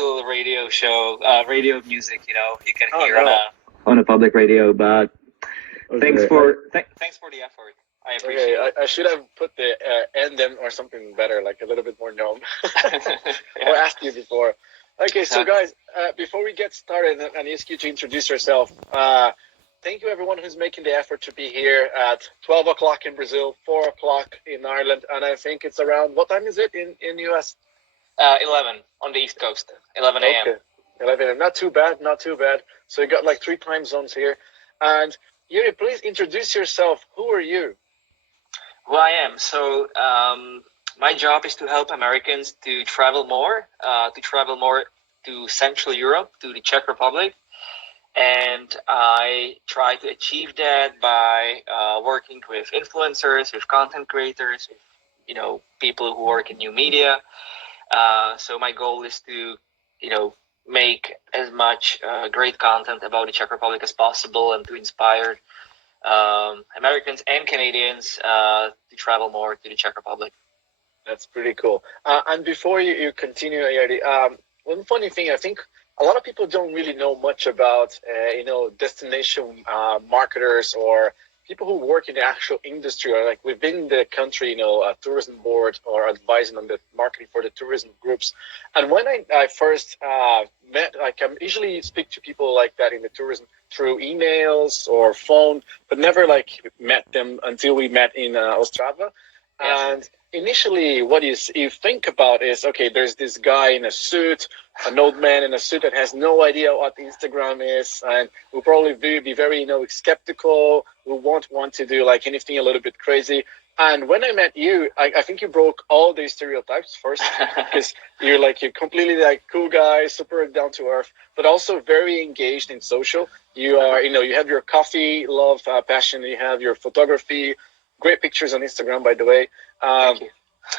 local radio show, radio music. You know, you can hear no. on a public radio. But Okay. thanks for the effort. I appreciate it. I should have put the them or something better, like a little bit more known. Yeah. Or asked you before. Okay, so guys, before we get started and ask you to introduce yourself, thank you everyone who's making the effort to be here at 12 o'clock in Brazil, 4 o'clock in Ireland, and I think it's around, what time is it in US? 11 on the East Coast, 11 a.m. Okay, 11 a.m. Not too bad, not too bad. So you got like 3 time zones here. And Jiri, please introduce yourself. Who are you? Who I am. So my job is to help Americans to travel more to Central Europe, to the Czech Republic. And I try to achieve that by working with influencers, with content creators, with, you know, people who work in new media. So my goal is to, you know, make as much great content about the Czech Republic as possible and to inspire Americans and Canadians to travel more to the Czech Republic. That's pretty cool. And before you continue, Jiri, one funny thing, I think a lot of people don't really know much about, destination marketers or people who work in the actual industry or like within the country, a tourism board or advising on the marketing for the tourism groups. And when I first met, like I usually speak to people like that in the tourism through emails or phone, but never like met them until we met in Ostrava. And initially what you think about is, okay, there's this guy in a suit, an old man in a suit that has no idea what Instagram is and will probably be very, skeptical, will won't want to do like anything a little bit crazy. And when I met you, I think you broke all these stereotypes first because you're completely like cool guy, super down to earth, but also very engaged in social. You are, you have your coffee love, passion, you have your photography, great pictures on Instagram, by the way. Thank you.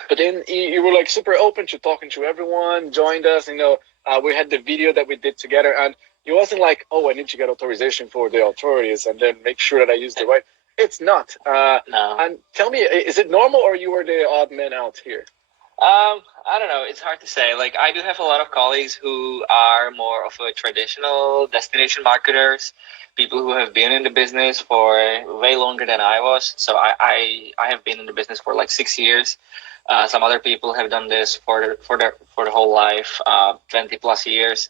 But then you were like super open to talking to everyone, joined us, we had the video that we did together and it wasn't like, oh, I need to get authorization for the authorities and then make sure that I use the right. It's not. No. And tell me, is it normal or you were the odd man out here? I don't know. It's hard to say. Like, I do have a lot of colleagues who are more of a traditional destination marketers, people who have been in the business for way longer than I was. So I have been in the business for like 6 years. Some other people have done this for the whole life, 20 plus years.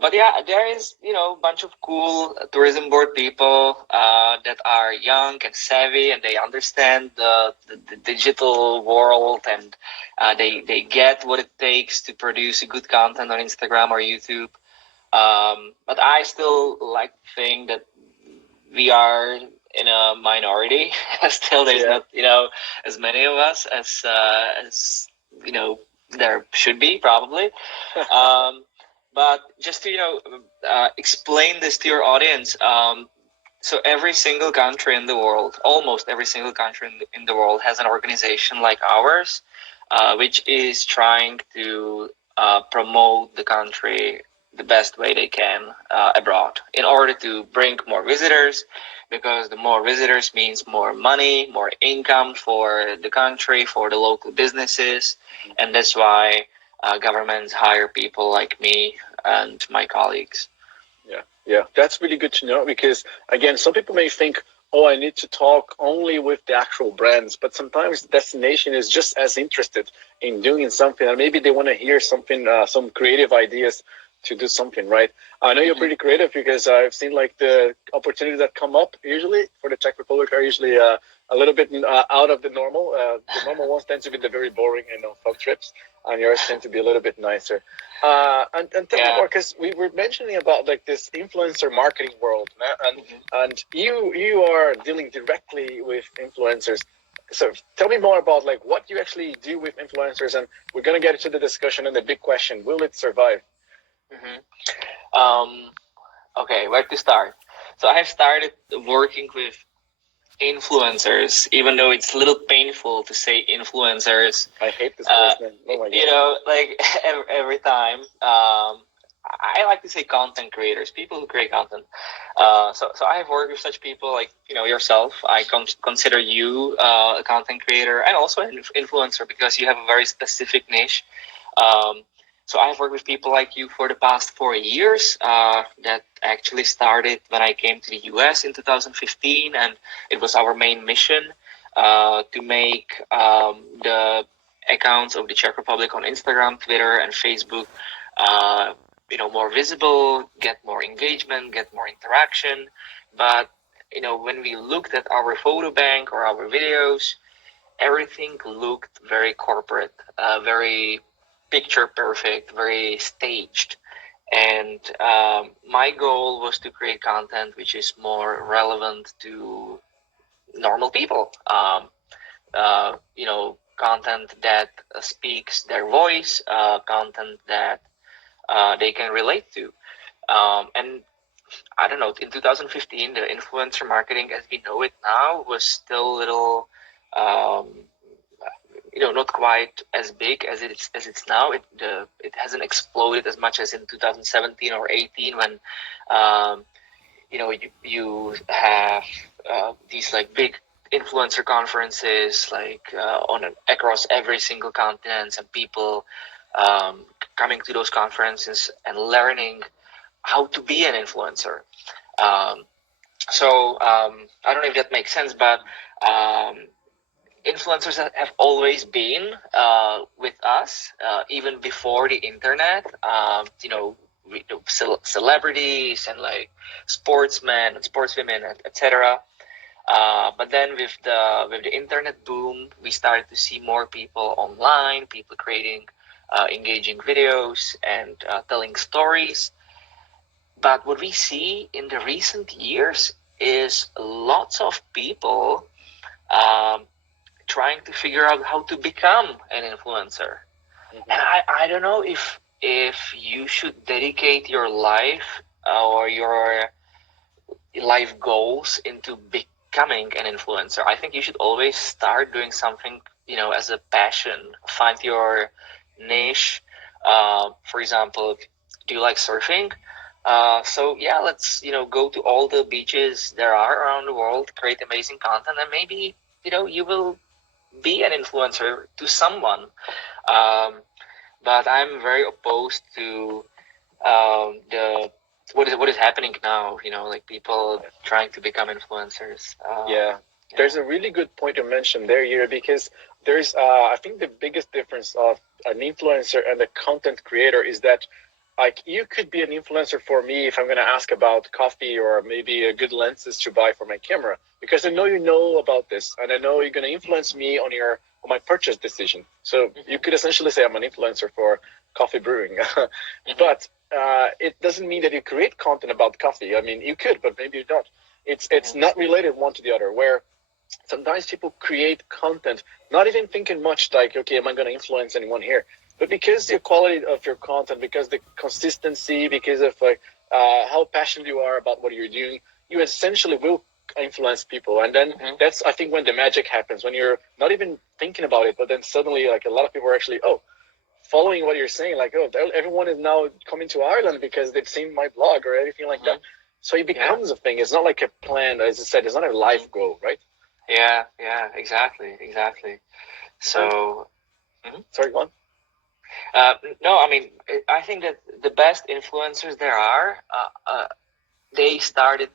But yeah, there is, a bunch of cool tourism board people that are young and savvy and they understand the digital world and they get what it takes to produce good content on Instagram or YouTube. But I still like to think that we are in a minority. Still, there's not, as many of us as there should be probably. But just to, explain this to your audience, so every single country in the world, almost every single country in the world has an organization like ours, which is trying to promote the country the best way they can abroad in order to bring more visitors, because the more visitors means more money, more income for the country, for the local businesses, and that's why governments hire people like me and my colleagues. Yeah, that's really good to know because, again, some people may think, oh, I need to talk only with the actual brands, but sometimes the destination is just as interested in doing something, and maybe they want to hear something, some creative ideas to do something, right? I know you're pretty creative because I've seen like the opportunities that come up usually for the Czech Republic are usually a little bit out of the normal. The normal ones tend to be the very boring, fun trips, and yours tend to be a little bit nicer. And tell me more, because we were mentioning about like this influencer marketing world, and you are dealing directly with influencers. So tell me more about like what you actually do with influencers, and we're gonna get into the discussion and the big question: will it survive? Okay, where to start? So I have started working with influencers, even though it's a little painful to say influencers. I hate this word, oh my God. Like every time. I like to say content creators, people who create content. So I have worked with such people like, yourself. I consider you a content creator and also an influencer because you have a very specific niche. So I've worked with people like you for the past 4 years. That actually started when I came to the US in 2015, and it was our main mission to make the accounts of the Czech Republic on Instagram, Twitter, and Facebook, more visible, get more engagement, get more interaction. But when we looked at our photo bank or our videos, everything looked very corporate, very picture perfect, very staged. And my goal was to create content which is more relevant to normal people. Content that speaks their voice, content that they can relate to. And I don't know, in 2015, the influencer marketing as we know it now was still a little, not quite as big as it's now. It hasn't exploded as much as in 2017 or 18 when, you have these like big influencer conferences across every single continent, and people coming to those conferences and learning how to be an influencer. I don't know if that makes sense, but influencers have always been with us, even before the internet. Celebrities and like sportsmen and sportswomen, etc. But then with the internet boom, we started to see more people online, people creating engaging videos and telling stories. But what we see in the recent years is lots of people trying to figure out how to become an influencer. Mm-hmm. And I don't know if you should dedicate your life or your life goals into becoming an influencer. I think you should always start doing something, as a passion. Find your niche. For example, do you like surfing? Let's go to all the beaches there are around the world, create amazing content, and maybe you will be an influencer to someone. But I'm very opposed to what is happening now. Like people trying to become influencers. There's a really good point you mentioned there, Jiri, because there's I think the biggest difference of an influencer and a content creator is that, like, you could be an influencer for me if I'm going to ask about coffee or maybe a good lenses to buy for my camera, because I know you know about this, and I know you're going to influence me on my purchase decision. So you could essentially say I'm an influencer for coffee brewing. But it doesn't mean that you create content about coffee. I mean, you could, but maybe you don't. It's not related one to the other, where sometimes people create content not even thinking much like, okay, am I going to influence anyone here? But because the quality of your content, because the consistency, because of how passionate you are about what you're doing, you essentially will influence people. And then that's, I think, when the magic happens, when you're not even thinking about it, but then suddenly like a lot of people are actually, following what you're saying, like, everyone is now coming to Ireland because they've seen my blog or anything like that. So it becomes a thing. It's not like a plan, as I said, it's not a life goal, right? Yeah, exactly. So, sorry, go on. No, I mean, I think that the best influencers there are, they started,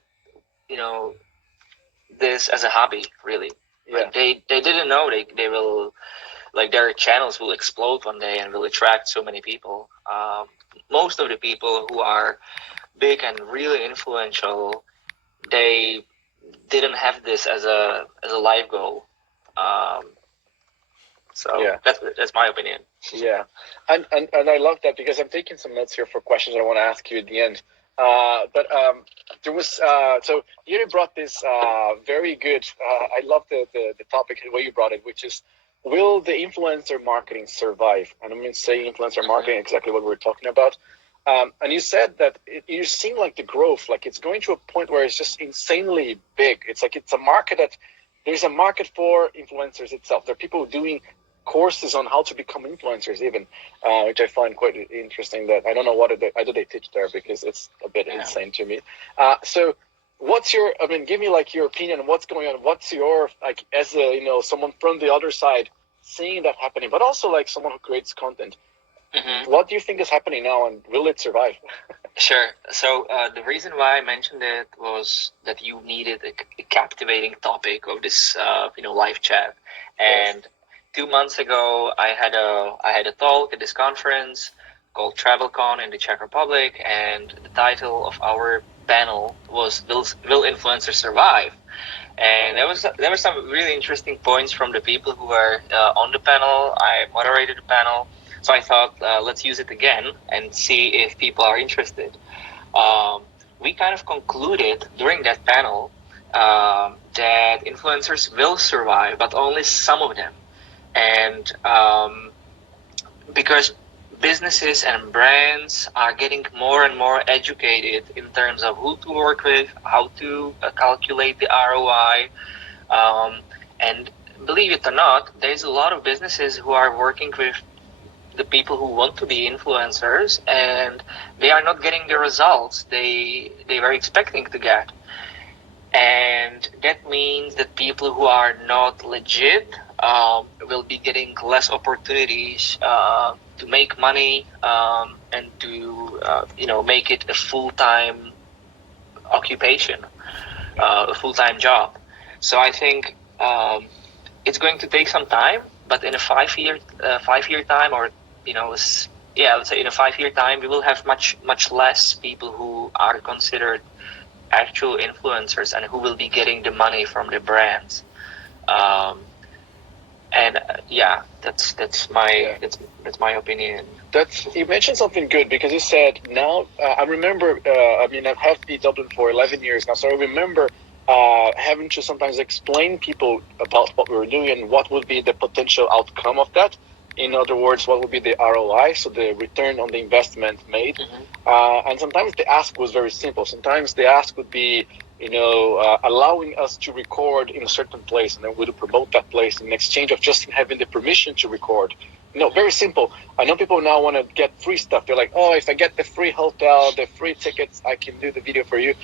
this as a hobby, really. Yeah. Like they didn't know they will, like, their channels will explode one day and will attract so many people. Most of the people who are big and really influential, they didn't have this as a life goal. That's my opinion. Yeah, and I love that, because I'm taking some notes here for questions I want to ask you at the end. But there was so you brought this very good. I love the topic and the way you brought it, which is, will the influencer marketing survive? And I'm going to say influencer marketing, exactly what we're talking about. And you said that you're seeing like the growth, like it's going to a point where it's just insanely big. It's like it's a market that there's a market for influencers itself. There are people doing courses on how to become influencers, even, which I find quite interesting. That I don't know what do they teach there, because it's a bit insane to me. So what's your, I mean, give me like your opinion on what's going on. What's your, like, as a, someone from the other side seeing that happening, but also like someone who creates content. Mm-hmm. What do you think is happening now, and will it survive? Sure. So the reason why I mentioned it was that you needed a captivating topic of this, live chat. And Yes. 2 months ago, I had a talk at this conference called TravelCon in the Czech Republic, and the title of our panel was "Will Influencers Survive?" And there were some really interesting points from the people who were on the panel. I moderated the panel, so I thought let's use it again and see if people are interested. We kind of concluded during that panel that influencers will survive, but only some of them, and because businesses and brands are getting more and more educated in terms of who to work with, how to calculate the ROI, and believe it or not, there's a lot of businesses who are working with the people who want to be influencers, and they are not getting the results they were expecting to get. And that means that people who are not legit will be getting less opportunities to make money and to make it a full-time occupation, a full-time job. So I think it's going to take some time, but in a 5-year time, or let's say in a 5-year time, we will have much less people who are considered actual influencers and who will be getting the money from the brands. That's my opinion. You mentioned something good, because you said now. I remember. I've had the Dublin for 11 years now, so I remember having to sometimes explain people about what we were doing and what would be the potential outcome of that. In other words, what would be the ROI, so the return on the investment made. Mm-hmm. And sometimes the ask was very simple. Sometimes the ask would be, allowing us to record in a certain place, and then we would promote that place in exchange of just having the permission to record. Very simple. I know people now want to get free stuff. They're like, oh, if I get the free hotel, the free tickets, I can do the video for you.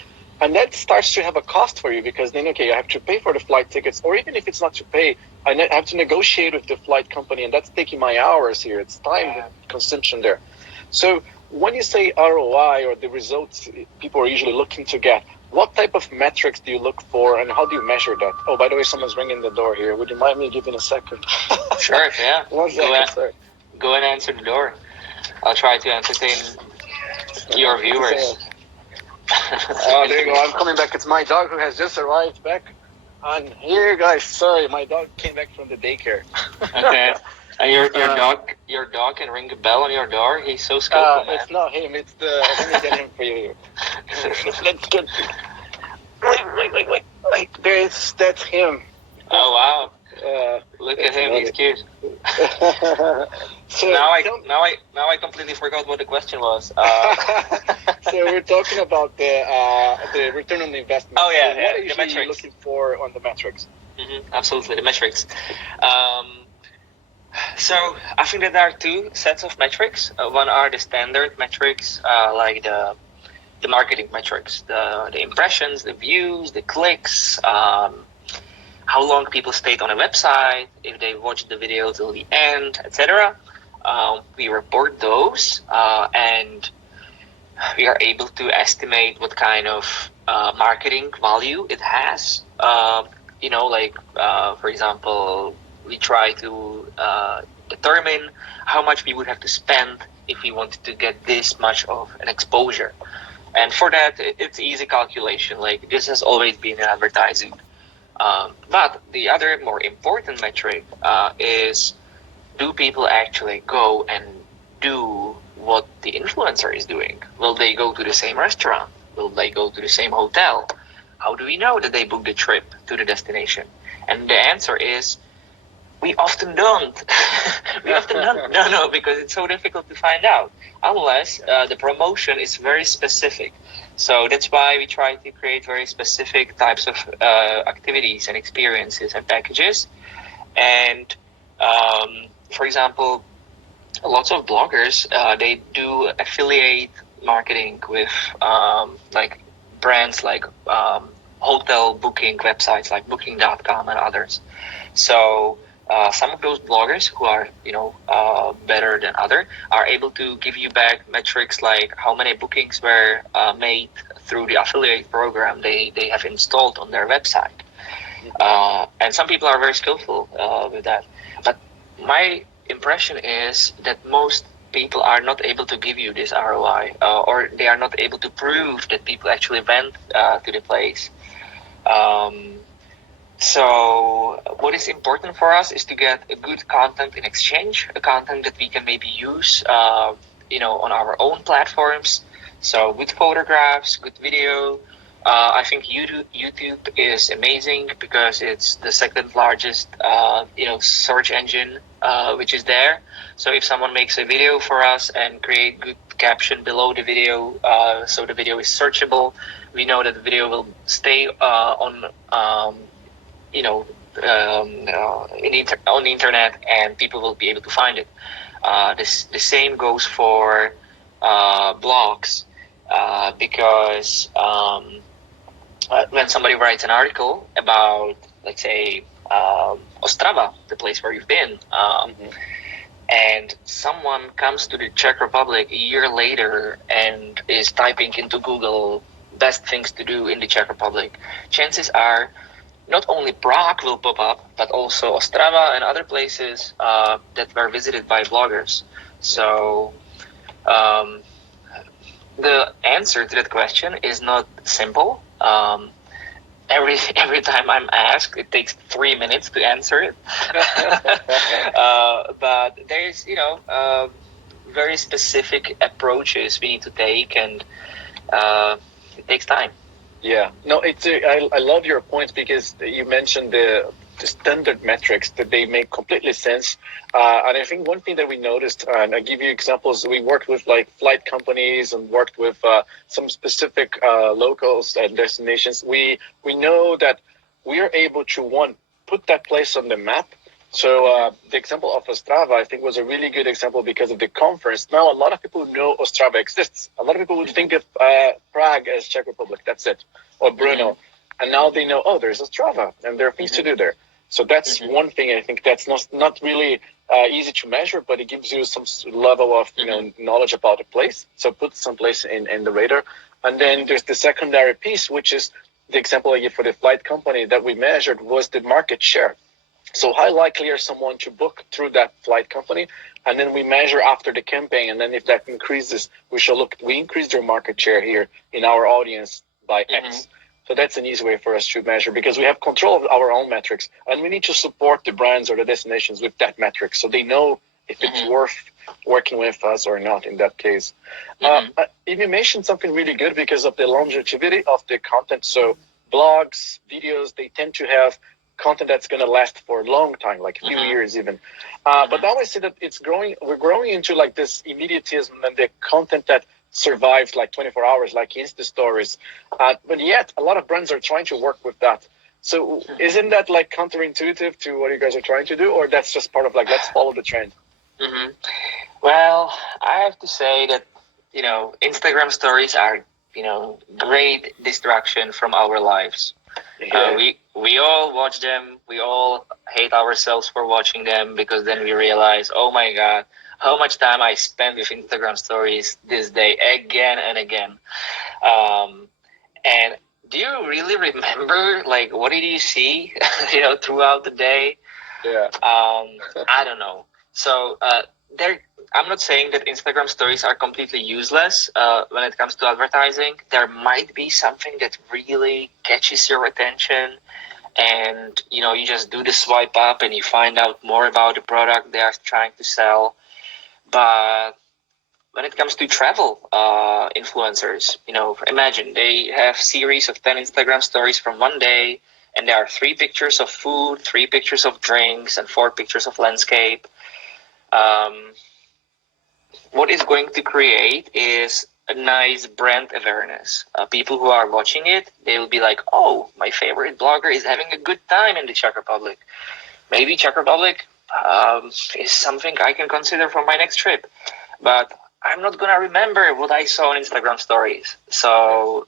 And that starts to have a cost for you, because then, okay, I have to pay for the flight tickets, or even if it's not to pay, I have to negotiate with the flight company, and that's taking my hours here. It's time consumption there. So when you say ROI, or the results people are usually looking to get, what type of metrics do you look for, and how do you measure that? Oh, by the way, someone's ringing the door here. Would you mind me giving a second? Sure, yeah. One second, sorry. Go and answer the door. I'll try to entertain your viewers. Oh, there you go. I'm coming back. It's my dog who has just arrived back. And here, guys. Sorry, my dog came back from the daycare. Okay. And your dog can ring a bell on your door. He's so skillful, man. It's not him. It's the. Let me get him for you. Let's get. Wait. That's him. Oh wow. Look at him. He's cute. So now I completely forgot what the question was. So we're talking about the return on the investment. Oh yeah, so what are the metrics. You looking for on the metrics? Mm-hmm, absolutely, the metrics. So I think that there are two sets of metrics. One are the standard metrics, like the marketing metrics, the impressions, the views, the clicks, how long people stayed on a website, if they watched the video till the end, etc. We report those, and we are able to estimate what kind of marketing value it has. For example, we try to determine how much we would have to spend if we wanted to get this much of an exposure. And for that, it's easy calculation. Like, this has always been in advertising. But the other more important metric is, do people actually go and do what the influencer is doing? Will they go to the same restaurant? Will they go to the same hotel? How do we know that they booked the trip to the destination? And the answer is, we often don't. No, because it's so difficult to find out, unless the promotion is very specific. So that's why we try to create very specific types of activities and experiences and packages. And for example, lots of bloggers, they do affiliate marketing with like brands like hotel booking websites like booking.com and others. So some of those bloggers who are better than other are able to give you back metrics like how many bookings were made through the affiliate program they have installed on their website. And some people are very skillful with that. But my impression is that most people are not able to give you this ROI, or they are not able to prove that people actually went to the place. So what is important for us is to get a good content in exchange, a content that we can maybe use, on our own platforms. So good photographs, good video. I think YouTube is amazing because it's the second largest, search engine, which is there. So if someone makes a video for us and create good caption below the video, so the video is searchable, we know that the video will stay on the internet, and people will be able to find it. The same goes for blogs, because when somebody writes an article about, let's say, Ostrava, the place where you've been, and someone comes to the Czech Republic a year later and is typing into Google best things to do in the Czech Republic, chances are not only Prague will pop up, but also Ostrava and other places that were visited by bloggers. So the answer to that question is not simple. Every time I'm asked, it takes 3 minutes to answer it. But there's very specific approaches we need to take, and it takes time. Yeah, no, I love your points because you mentioned the standard metrics that they make completely sense. And I think one thing that we noticed, and I give you examples, we worked with like flight companies and worked with some specific locals and destinations. We know that we are able to put that place on the map. So the example of Ostrava, I think, was a really good example because of the conference. Now, a lot of people know Ostrava exists. A lot of people would think of Prague as Czech Republic. That's it. Or Brno. And now they know, there's Ostrava, and there are things to do there. So that's one thing I think that's not really easy to measure, but it gives you some level of knowledge about the place. So put some place in the radar. And then there's the secondary piece, which is the example I give for the flight company that we measured was the market share. So how likely are someone to book through that flight company? And then we measure after the campaign. And then if that increases, we increase their market share here in our audience by X. So that's an easy way for us to measure because we have control of our own metrics. And we need to support the brands or the destinations with that metric so they know if it's worth working with us or not in that case. You mentioned something really good because of the longevity of the content. So blogs, videos, they tend to have content that's going to last for a long time, like a few years even. But now I see that we're growing into like this immediatism and the content that survives like 24 hours, like Insta stories. But yet a lot of brands are trying to work with that. So isn't that like counterintuitive to what you guys are trying to do? Or that's just part of like, let's follow the trend? Well, I have to say that, Instagram stories are, great distraction from our lives. We all watch them. We all hate ourselves for watching them because then we realize, oh my God, how much time I spent with Instagram stories this day again and again. And do you really remember, like, what did you see, throughout the day? Yeah. I don't know. So I'm not saying that Instagram stories are completely useless when it comes to advertising. There might be something that really catches your attention, and you just do the swipe up and you find out more about the product they are trying to sell. But when it comes to travel influencers, imagine they have series of 10 Instagram stories from one day, and there are 3 pictures of food, 3 pictures of drinks, and 4 pictures of landscape. What is going to create is a nice brand awareness. People who are watching it, they will be like, oh, my favorite blogger is having a good time in the Czech Republic. Maybe Czech Republic is something I can consider for my next trip. But I'm not going to remember what I saw on Instagram stories. So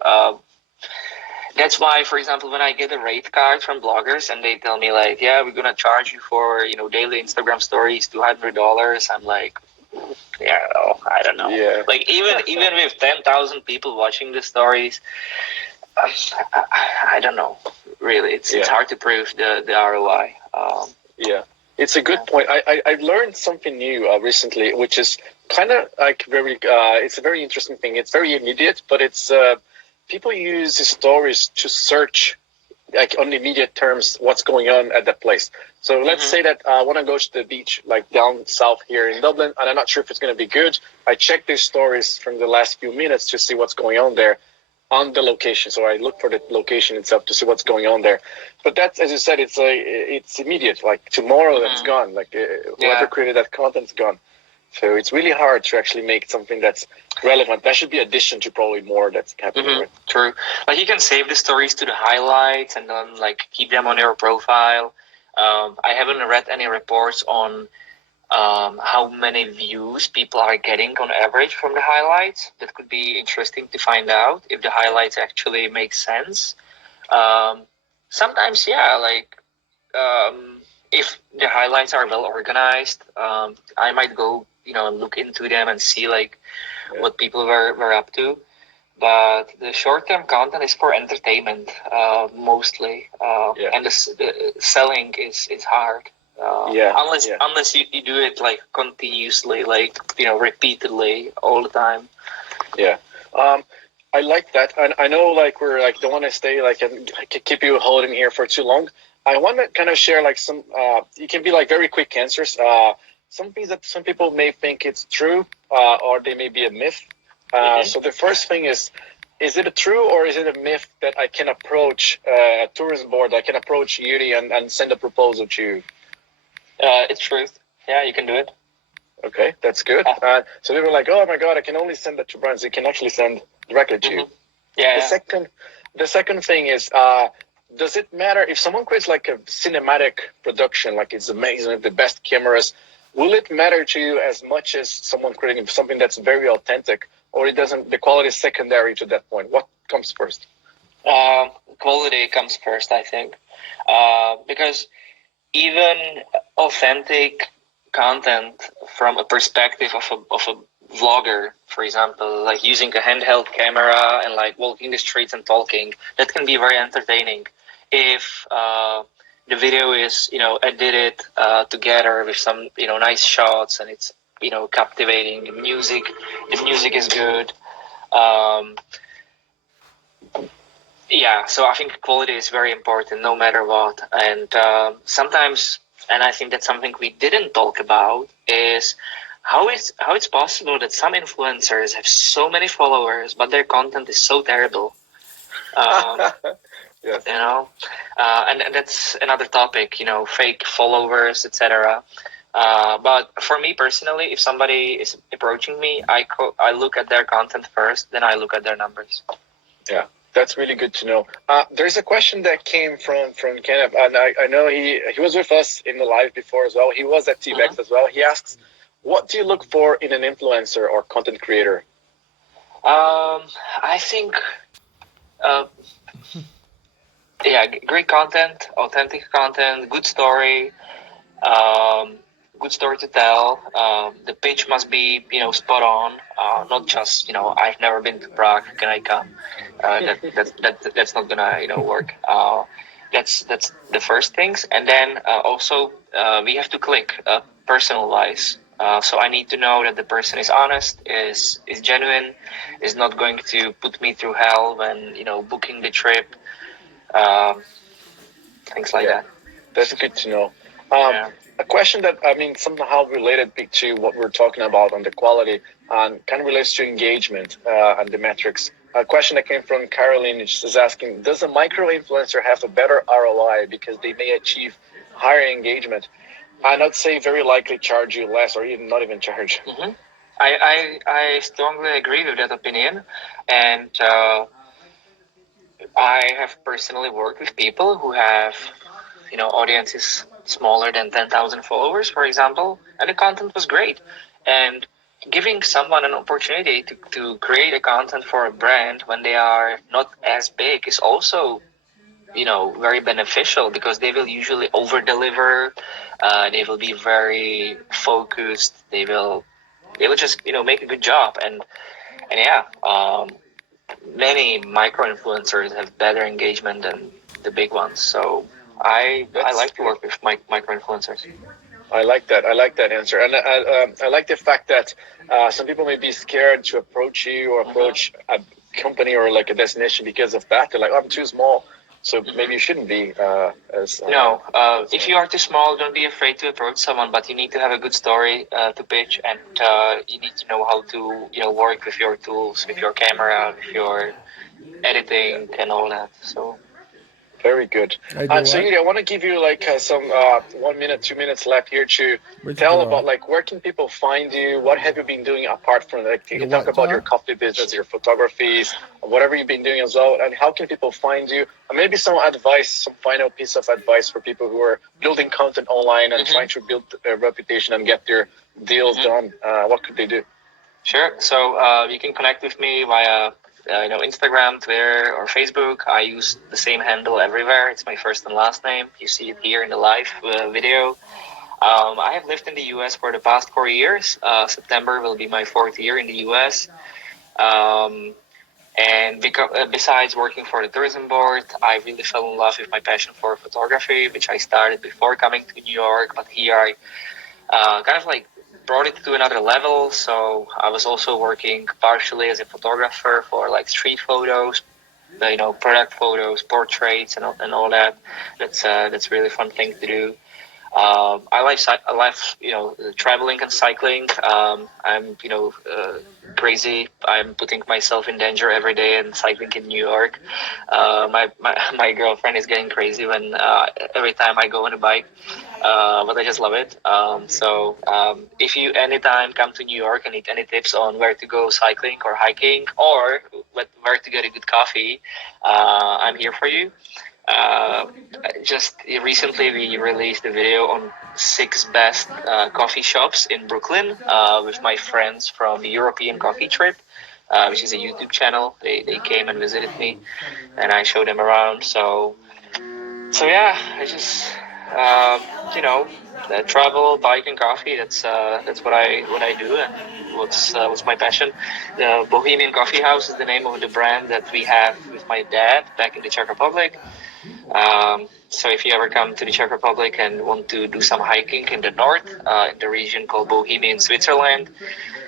That's why, for example, when I get a rate card from bloggers and they tell me like, yeah, we're gonna charge you for daily Instagram stories $200, I'm like, yeah, oh, I don't know. Yeah. Like even with 10,000 people watching the stories, I don't know. Really, it's hard to prove the ROI. Yeah, it's a good point. I learned something new recently, which is kind of like it's a very interesting thing. It's very immediate, but it's people use the stories to search like on immediate terms what's going on at that place. So let's say that I want to go to the beach like down south here in Dublin, and I'm not sure if it's going to be good. I check these stories from the last few minutes to see what's going on there on the location. So I look for the location itself to see what's going on there. But that's, as you said, it's immediate. Like tomorrow, that's gone. Like whoever created that content's gone. So it's really hard to actually make something that's relevant. That should be addition to probably more that's happening. Right? True. Like you can save the stories to the highlights and then like keep them on your profile. I haven't read any reports on how many views people are getting on average from the highlights. That could be interesting to find out if the highlights actually make sense. Sometimes, like if the highlights are well organized, I might go, look into them and see like what people were up to. But the short-term content is for entertainment mostly, and the selling is hard. Unless you do it like continuously, like repeatedly all the time. Yeah. I like that, and I know like we're like don't want to stay like and keep you holding here for too long. I want to kind of share like some. You can be like very quick answers. Some things that some people may think it's true, or they may be a myth. So the first thing is it a true or is it a myth that I can approach a tourism board? I can approach Yuri and send a proposal to you. It's truth. Yeah, you can do it. Okay, that's good. So they were like, "Oh my God, I can only send that to brands. You can actually send directly to you." Yeah. The second thing is, does it matter if someone creates like a cinematic production, like it's amazing, the best cameras? Will it matter to you as much as someone creating something that's very authentic, or it doesn't? The quality is secondary to that point. What comes first? Quality comes first, I think, because even authentic content from a perspective of a vlogger, for example, like using a handheld camera and like walking the streets and talking, that can be very entertaining if the video is edited together with some nice shots and it's captivating. The music is good. So I think quality is very important no matter what. And sometimes, and I think that's something we didn't talk about, is how it's possible that some influencers have so many followers, but their content is so terrible. Yes. And that's another topic, fake followers, etc. But for me personally, if somebody is approaching me, I look at their content first, then I look at their numbers. Yeah. That's really good to know. There's a question that came from Kenneth, and I know he was with us in the live before as well. He was at TVX as well. He asks, what do you look for in an influencer or content creator? I think, great content, authentic content, good story, good story to tell. The pitch must be, spot on. Not just, I've never been to Prague. Can I come? That's not gonna, work. That's the first things, and then also we have to click personalize. So I need to know that the person is honest, is genuine, is not going to put me through hell when booking the trip. Things like that. That's good to know. A question that somehow related to what we're talking about on the quality and kind of relates to engagement and the metrics. A question that came from Caroline is asking, does a micro influencer have a better ROI because they may achieve higher engagement? And I'd say very likely charge you less or even not even charge. I strongly agree with that opinion, and I have personally worked with people who have audiences smaller than 10,000 followers, for example, and the content was great. And giving someone an opportunity to create a content for a brand when they are not as big is also, very beneficial, because they will usually over deliver. They will be very focused. They will just make a good job. And yeah, many micro influencers have better engagement than the big ones. So I like to work with micro influencers. I like that. I like that answer, and I like the fact that some people may be scared to approach you or approach a company or like a destination because of that. They're like, I'm too small, so maybe you shouldn't be as. No, if you are too small, don't be afraid to approach someone. But you need to have a good story to pitch, and you need to know how to work with your tools, with your camera, with your editing, and all that. So. Very good. So Yuri, I want to give you like some 1 minute, 2 minutes left here to tell about like where can people find you? What have you been doing apart from like you can talk about your coffee business, your photographies, whatever you've been doing as well, and how can people find you? And maybe some advice, some final piece of advice for people who are building content online and trying to build their reputation and get their deals done. What could they do? Sure. So you can connect with me via Instagram, Twitter, or Facebook. I use the same handle everywhere. It's my first and last name. You see it here in the live video. I have lived in the US for the past 4 years. September will be my 4th year in the US. And besides working for the tourism board, I really fell in love with my passion for photography, which I started before coming to New York. But here I kind of like brought it to another level. So I was also working partially as a photographer for like street photos, product photos, portraits, and all that. That's really fun thing to do. I like traveling and cycling. I'm crazy. I'm putting myself in danger every day and cycling in New York. My girlfriend is getting crazy when every time I go on a bike. But I just love it. So if you anytime come to New York and need any tips on where to go cycling or hiking, or where to get a good coffee, I'm here for you. Just recently we released a video on 6 best coffee shops in Brooklyn with my friends from the European Coffee Trip, which is a YouTube channel. They came and visited me, and I showed them around. So yeah, I just travel, bike, and coffee. That's what I do, and what's my passion. The Bohemian Coffee House is the name of the brand that we have with my dad back in the Czech Republic. So if you ever come to the Czech Republic and want to do some hiking in the north, in the region called Bohemian Switzerland,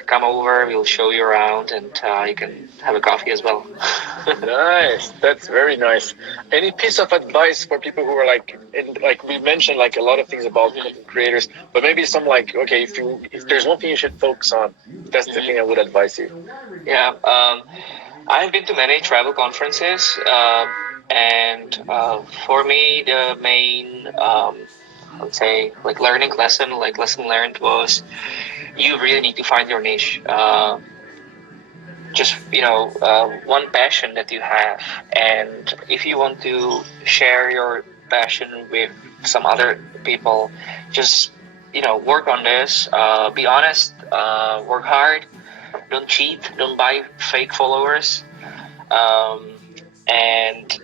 come over. We'll show you around, and you can have a coffee as well. Nice. That's very nice. Any piece of advice for people who are like we mentioned like a lot of things about content creators, but maybe some like, okay, if there's one thing you should focus on, that's the thing I would advise you. Yeah. I've been to many travel conferences. And for me, the main, I would say, lesson learned was you really need to find your niche. Just one passion that you have, and if you want to share your passion with some other people, just work on this. Be honest. Work hard. Don't cheat. Don't buy fake followers. And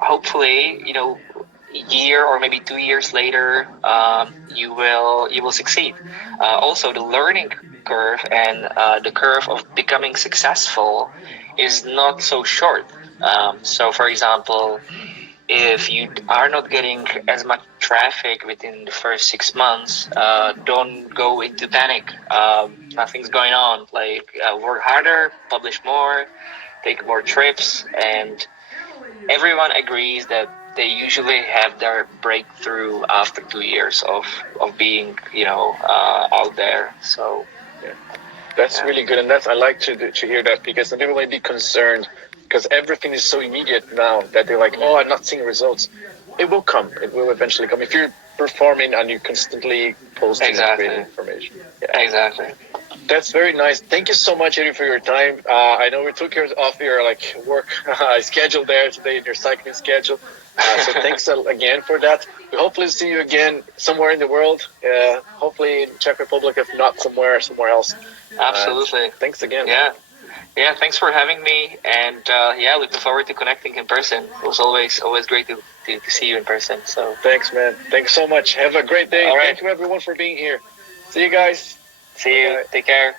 hopefully, a year or maybe 2 years later, you will succeed. Also, the learning curve and the curve of becoming successful is not so short. So, for example, if you are not getting as much traffic within the first 6 months, don't go into panic. Nothing's going on. Work harder, publish more, take more trips, and everyone agrees that they usually have their breakthrough after 2 years of being out there. So yeah, that's really good, and I like to hear that, because some people may be concerned because everything is so immediate now that they're like, oh, I'm not seeing results. It will come. It will eventually come if you're performing and you constantly posting and creating information. Yeah. Exactly. That's very nice. Thank you so much, Eddie, for your time. I know we took your off your work schedule there today in your cycling schedule. So thanks again for that. We hopefully see you again somewhere in the world. Hopefully in Czech Republic, if not somewhere else. Absolutely. Thanks again. Yeah. Thanks for having me, and looking forward to connecting in person. It was always great to see you in person. So thanks, man. Thanks so much. Have a great day. All right. Thank you, everyone, for being here. See you guys. See you. Bye. Take care.